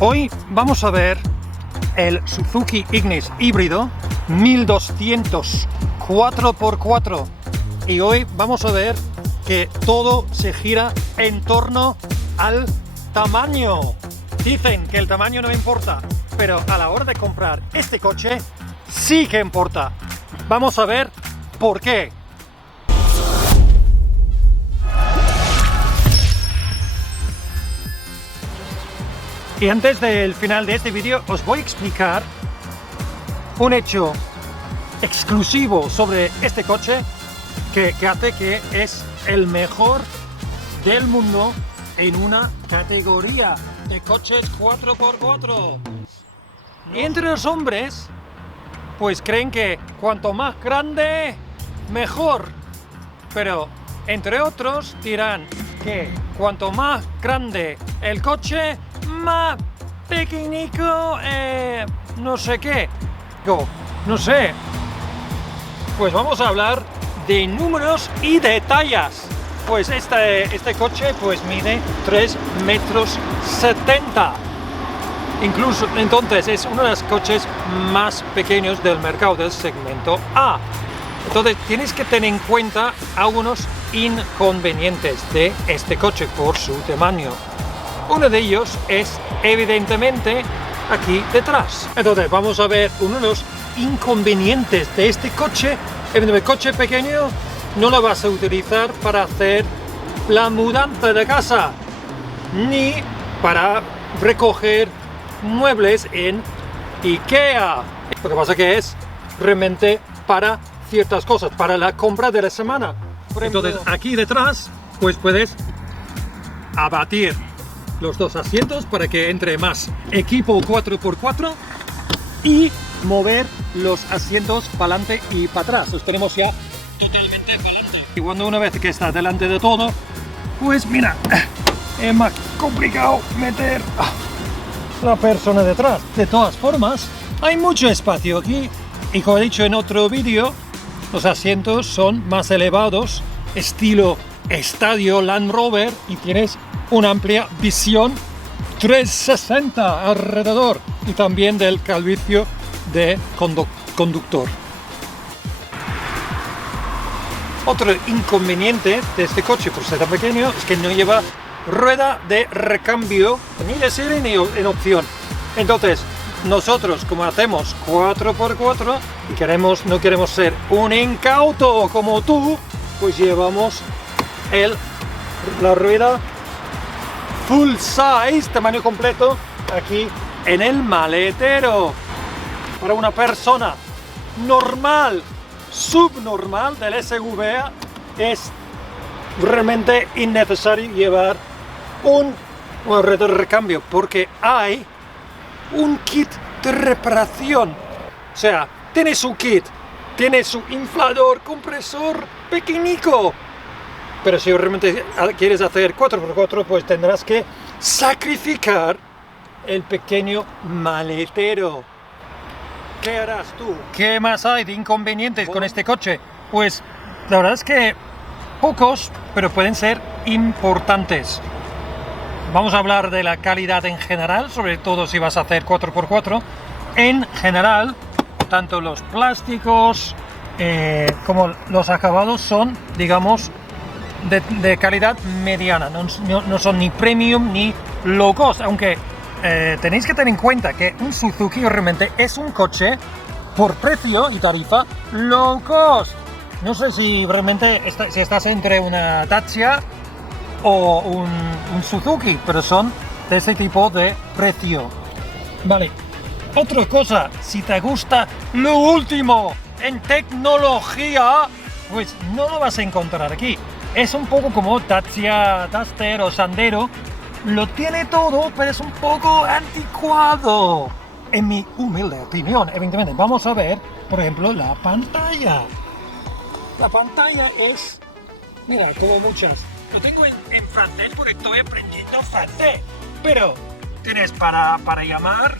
Hoy vamos a ver el Suzuki Ignis híbrido 1200 4x4 y hoy vamos a ver que todo se gira en torno al tamaño. Dicen que el tamaño no importa, pero a la hora de comprar este coche sí que importa. Vamos a ver por qué. Y antes del final de este vídeo os voy a explicar un hecho exclusivo sobre este coche que hace que es el mejor del mundo en una categoría de coches 4x4. Y entre los hombres, pues creen que cuanto más grande, mejor. Pero entre otros dirán que cuanto más grande el coche, más pequeñico, no sé qué. No sé. Pues vamos a hablar de números y de tallas. Pues este coche pues mide 3,70 metros. Incluso entonces es uno de los coches más pequeños del mercado del segmento A. Entonces tienes que tener en cuenta algunos inconvenientes de este coche por su tamaño. Uno de ellos es evidentemente aquí detrás. Entonces vamos a ver uno de los inconvenientes de este coche. El coche pequeño no lo vas a utilizar para hacer la mudanza de casa ni para recoger muebles en IKEA. Lo que pasa que es realmente para ciertas cosas, para la compra de la semana. Entonces aquí detrás pues puedes abatir los dos asientos para que entre más equipo 4x4 y mover los asientos para adelante y para atrás. Los tenemos ya totalmente para adelante. Y cuando una vez que está delante de todo, pues mira, es más complicado meter la persona detrás. De todas formas, hay mucho espacio aquí y como he dicho en otro vídeo, los asientos son más elevados, estilo estadio Land Rover, y tienes una amplia visión 360 alrededor y también del calvicio de conductor. Otro inconveniente de este coche por ser tan pequeño es que no lleva rueda de recambio ni de serie ni en opción. Entonces nosotros, como hacemos 4x4 y no queremos ser un incauto como tú, pues llevamos la rueda full size, tamaño completo, aquí en el maletero. Para una persona normal, subnormal del SUV, es realmente innecesario llevar una rueda de recambio porque hay un kit de reparación. O sea, tiene su kit, tiene su inflador, compresor pequeñico. Pero si realmente quieres hacer 4x4, pues tendrás que sacrificar el pequeño maletero. ¿Qué harás tú? ¿Qué más hay de inconvenientes con este coche? Pues la verdad es que pocos, pero pueden ser importantes. Vamos a hablar de la calidad en general, sobre todo si vas a hacer 4x4. En general, tanto los plásticos como los acabados son, digamos, de calidad mediana, no son ni premium ni low cost, aunque tenéis que tener en cuenta que un Suzuki realmente es un coche por precio y tarifa low cost. No sé si realmente si estás entre una Dacia o un Suzuki, pero son de ese tipo de precio. Vale, otra cosa, si te gusta lo último en tecnología, pues no lo vas a encontrar aquí. Es un poco como Dacia Duster o Sandero, lo tiene todo, pero es un poco anticuado, en mi humilde opinión. Evidentemente, vamos a ver, por ejemplo, la pantalla. La pantalla es, mira, como muchas. Lo tengo en francés porque estoy aprendiendo francés, pero tienes para llamar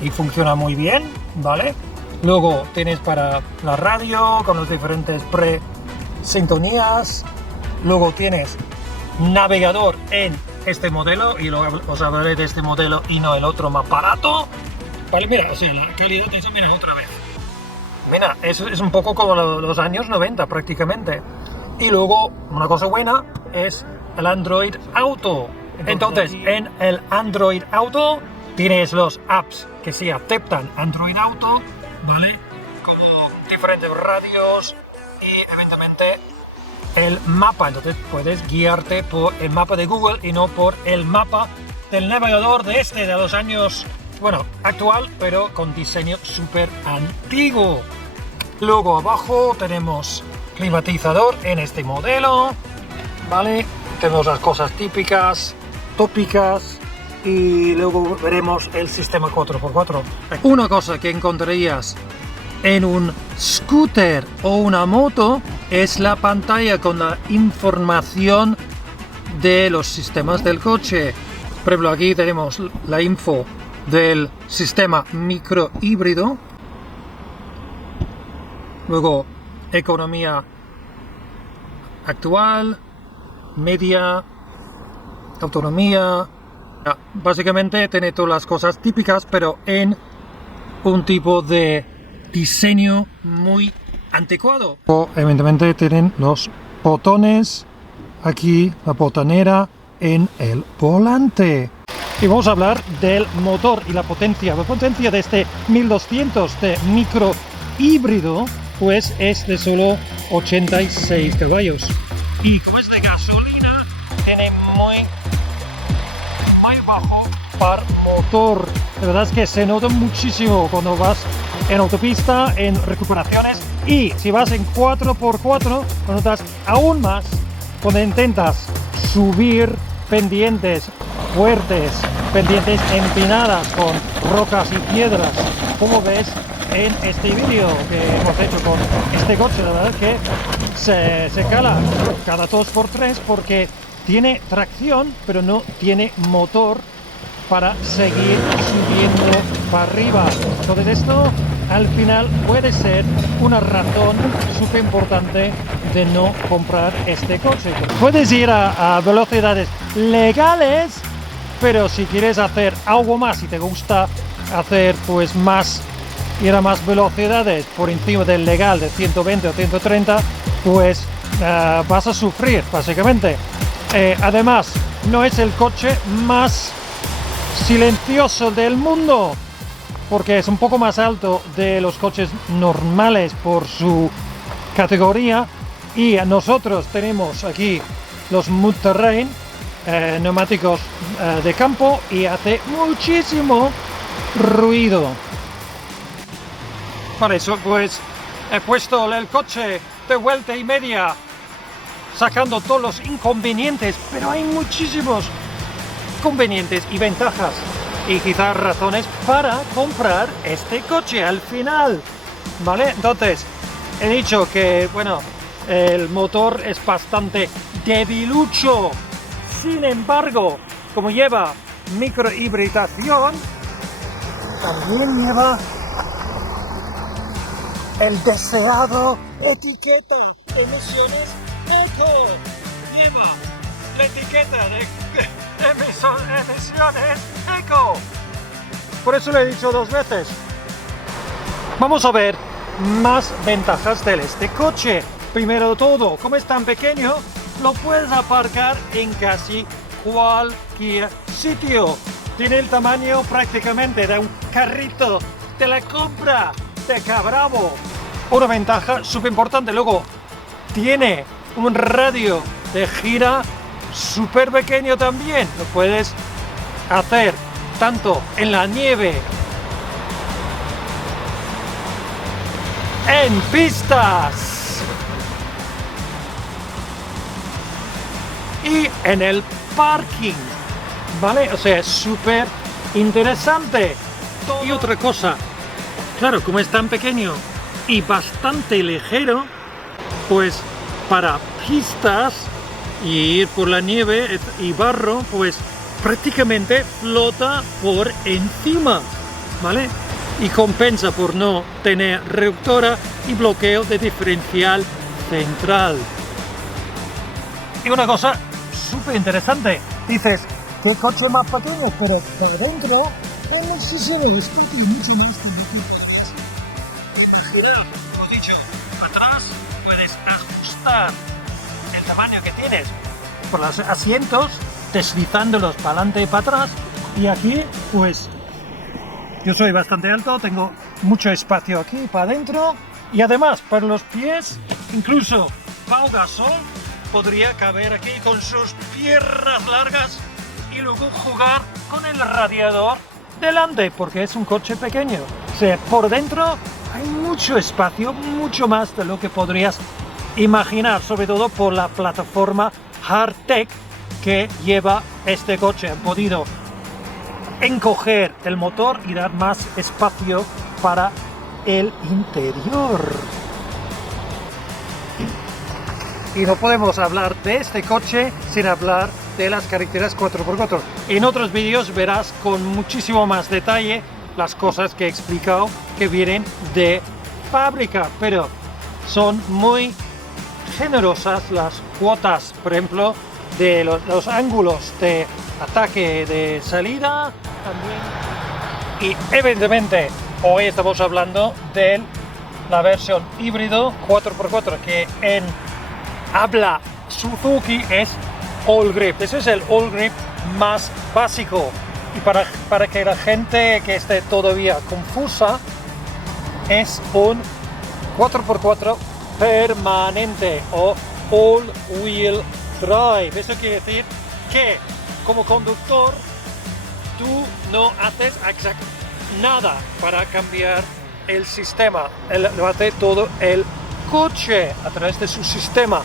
y funciona muy bien, ¿vale? Luego tienes para la radio con los diferentes sintonías. Luego tienes navegador en este modelo y os hablaré de este modelo y no el otro más barato. Vale, mira, o sea, la calidad de eso, mira, otra vez. Mira, es un poco como los años 90 prácticamente. Y luego, una cosa buena es el Android Auto. Entonces, en el Android Auto tienes los apps que sí aceptan Android Auto, ¿vale? Como diferentes radios y evidentemente el mapa. Entonces puedes guiarte por el mapa de Google y no por el mapa del navegador de los años, bueno, actual, pero con diseño súper antiguo. Luego abajo tenemos climatizador en este modelo, ¿vale? Tenemos las cosas típicas, tópicas, y luego veremos el sistema 4x4. Una cosa que encontrarías en un scooter o una moto es la pantalla con la información de los sistemas del coche. Por ejemplo, aquí tenemos la info del sistema micro híbrido. Luego, economía actual, media, autonomía. Básicamente tiene todas las cosas típicas, pero en un tipo de diseño muy anticuado. Evidentemente tienen los botones, aquí la botonera en el volante. Y vamos a hablar del motor y la potencia. La potencia de este 1200 de micro híbrido pues es de solo 86 caballos. Y pues de gasolina tiene muy bajo par motor. La verdad es que se nota muchísimo cuando vas en autopista, en recuperaciones, y si vas en 4x4 lo notas aún más cuando intentas subir pendientes fuertes, pendientes empinadas con rocas y piedras, como ves en este vídeo que hemos hecho con este coche. La verdad es que se cala cada 2x3 porque tiene tracción, pero no tiene motor para seguir subiendo para arriba. Entonces esto al final puede ser una razón súper importante de no comprar este coche. Puedes ir a velocidades legales, pero si quieres hacer algo más, si te gusta hacer pues ir a más velocidades por encima del legal de 120 o 130, pues vas a sufrir básicamente. Además, no es el coche más silencioso del mundo, porque es un poco más alto de los coches normales por su categoría, y nosotros tenemos aquí los Mud Terrain, neumáticos de campo, y hace muchísimo ruido. Por eso pues he puesto el coche de vuelta y media, sacando todos los inconvenientes, pero hay muchísimos convenientes y ventajas y quizás razones para comprar este coche al final, ¿vale? Entonces, he dicho que, bueno, el motor es bastante debilucho, sin embargo, como lleva microhibridación, también lleva el deseado etiqueta emisiones eco. Lleva la etiqueta de emisiones eco. Por eso lo he dicho 2 veces. Vamos a ver más ventajas de este coche. Primero de todo, como es tan pequeño, lo puedes aparcar en casi cualquier sitio. Tiene el tamaño prácticamente de un carrito de la compra de Cabravo. Una ventaja súper importante. Luego tiene un radio de gira súper pequeño también. Lo puedes hacer tanto en la nieve, en pistas y en el parking, ¿vale? O sea, es súper interesante. Y otra cosa, claro, como es tan pequeño y bastante ligero, pues para pistas y ir por la nieve y barro, pues prácticamente flota por encima, ¿vale? Y compensa por no tener reductora y bloqueo de diferencial central. Y una cosa súper interesante, dices, qué coche más pequeño, pero por dentro es muchísimo distinto y mucho más complicado. Como he dicho, para atrás puedes ajustar el tamaño que tienes por los asientos, deslizándolos para adelante y para atrás. Y aquí, pues, yo soy bastante alto, tengo mucho espacio aquí para adentro. Y además, para los pies, incluso Pau Gasol podría caber aquí con sus piernas largas y luego jugar con el radiador delante, porque es un coche pequeño. O sea, por dentro hay mucho espacio, mucho más de lo que podrías imaginar, sobre todo por la plataforma Hardtech que lleva este coche. Han podido encoger el motor y dar más espacio para el interior. Y no podemos hablar de este coche sin hablar de las carreteras 4x4. En otros vídeos verás con muchísimo más detalle las cosas que he explicado que vienen de fábrica, pero son muy generosas las cuotas, por ejemplo, de los ángulos de ataque de salida también. Y evidentemente hoy estamos hablando de la versión híbrido 4x4 que en habla Suzuki es All Grip. Ese es el All Grip más básico, y para que la gente que esté todavía confusa, es un 4x4 permanente o All Wheel Drive. Eso quiere decir que como conductor tú no haces nada para cambiar el sistema, lo hace todo el coche a través de su sistema.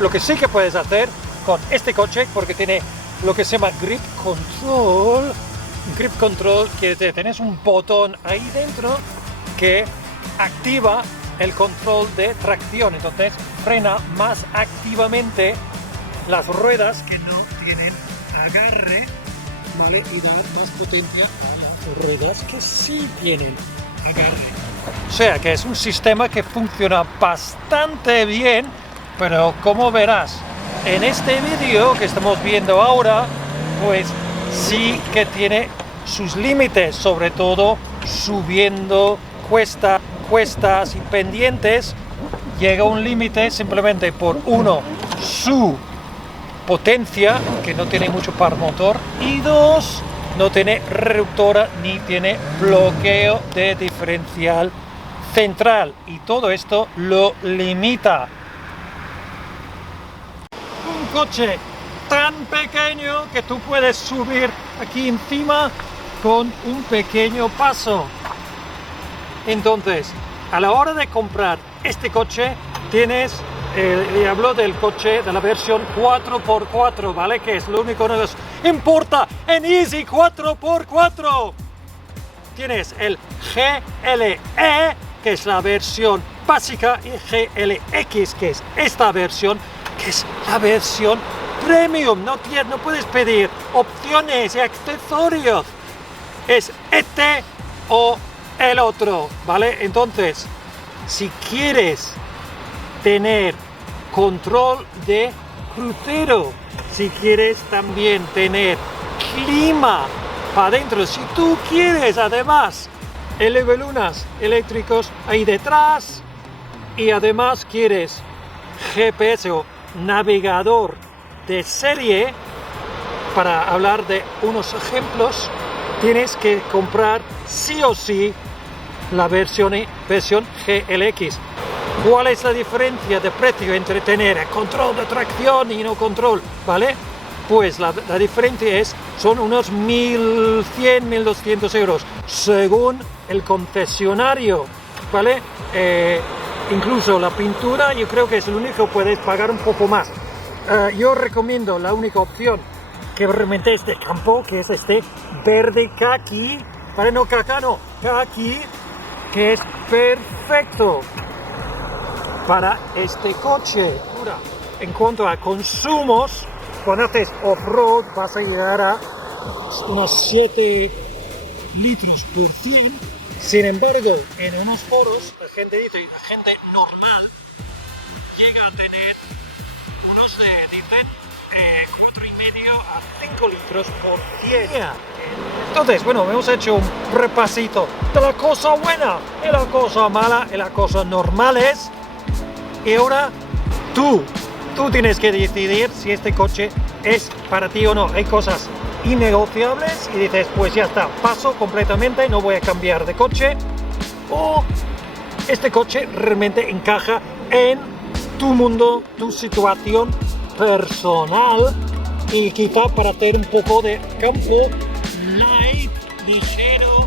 Lo que sí que puedes hacer con este coche, porque tiene lo que se llama Grip Control. Grip Control quiere decir, tienes un botón ahí dentro que activa el control de tracción, entonces frena más activamente las ruedas que no tienen agarre, ¿vale? Y da más potencia a las ruedas que sí tienen agarre. O sea que es un sistema que funciona bastante bien, pero como verás en este vídeo que estamos viendo ahora, pues sí que tiene sus límites, sobre todo subiendo cuestas y pendientes. Llega un límite simplemente por uno, su potencia, que no tiene mucho par motor, y dos, no tiene reductora ni tiene bloqueo de diferencial central, y todo esto lo limita. Un coche tan pequeño que tú puedes subir aquí encima con un pequeño paso. Entonces, a la hora de comprar este coche, tienes, le hablo del coche de la versión 4x4, ¿vale? Que es lo único que nos importa en Easy 4x4. Tienes el GLE, que es la versión básica, y GLX, que es esta versión, que es la versión premium. No puedes pedir opciones y accesorios. Es este o el otro, ¿vale? Entonces, si quieres tener control de crucero, si quieres también tener clima para adentro, si tú quieres además lunas eléctricos ahí detrás, y además quieres GPS o navegador de serie, para hablar de unos ejemplos, tienes que comprar sí o sí la versión GLX. ¿Cuál es la diferencia de precio entre tener control de tracción y no control? ¿Vale? Pues la diferencia son unos 1.100, 1.200 euros, según el concesionario, ¿vale? Incluso la pintura, yo creo que es el único que puedes pagar un poco más. Yo recomiendo la única opción que realmente es de campo, que es este verde kaki, ¿vale? No cacano, kaki, que es perfecto para este coche. En cuanto a consumos, cuando haces off-road vas a llegar a unos 7 litros por 100. Sin embargo, en unos foros la gente dice, la gente normal llega a tener unos de, dicen, 4,5 a 5 litros por 10. Entonces, bueno, hemos hecho un repasito de la cosa buena y la cosa mala y las cosas normales. Y ahora tú tienes que decidir si este coche es para ti o no. Hay cosas innegociables y dices, pues ya está, paso completamente, no voy a cambiar de coche. O este coche realmente encaja en tu mundo, tu situación personal, y quizá para hacer un poco de campo light, ligero,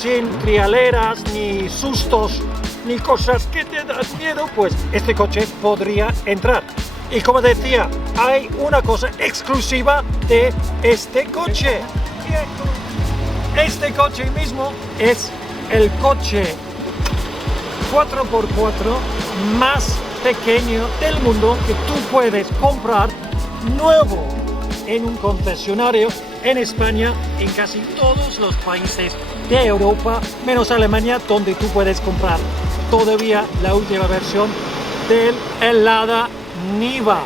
sin trialeras, ni sustos, ni cosas que te dan miedo, pues este coche podría entrar. Y como decía, hay una cosa exclusiva de este coche. Este coche mismo es el coche 4x4 más pequeño del mundo que tú puedes comprar nuevo en un concesionario en España, en casi todos los países de Europa, menos Alemania, donde tú puedes comprar todavía la última versión del Lada Niva.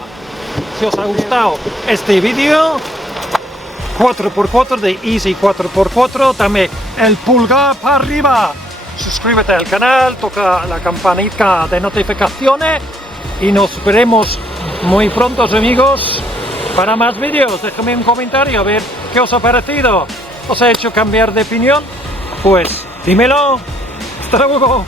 Si os ha gustado este vídeo 4x4 de Easy 4x4, dame el pulgar para arriba, suscríbete al canal, toca la campanita de notificaciones y nos veremos muy pronto, amigos, para más vídeos. Déjame un comentario a ver qué os ha parecido. ¿Os ha hecho cambiar de opinión? Pues dímelo. Hasta luego.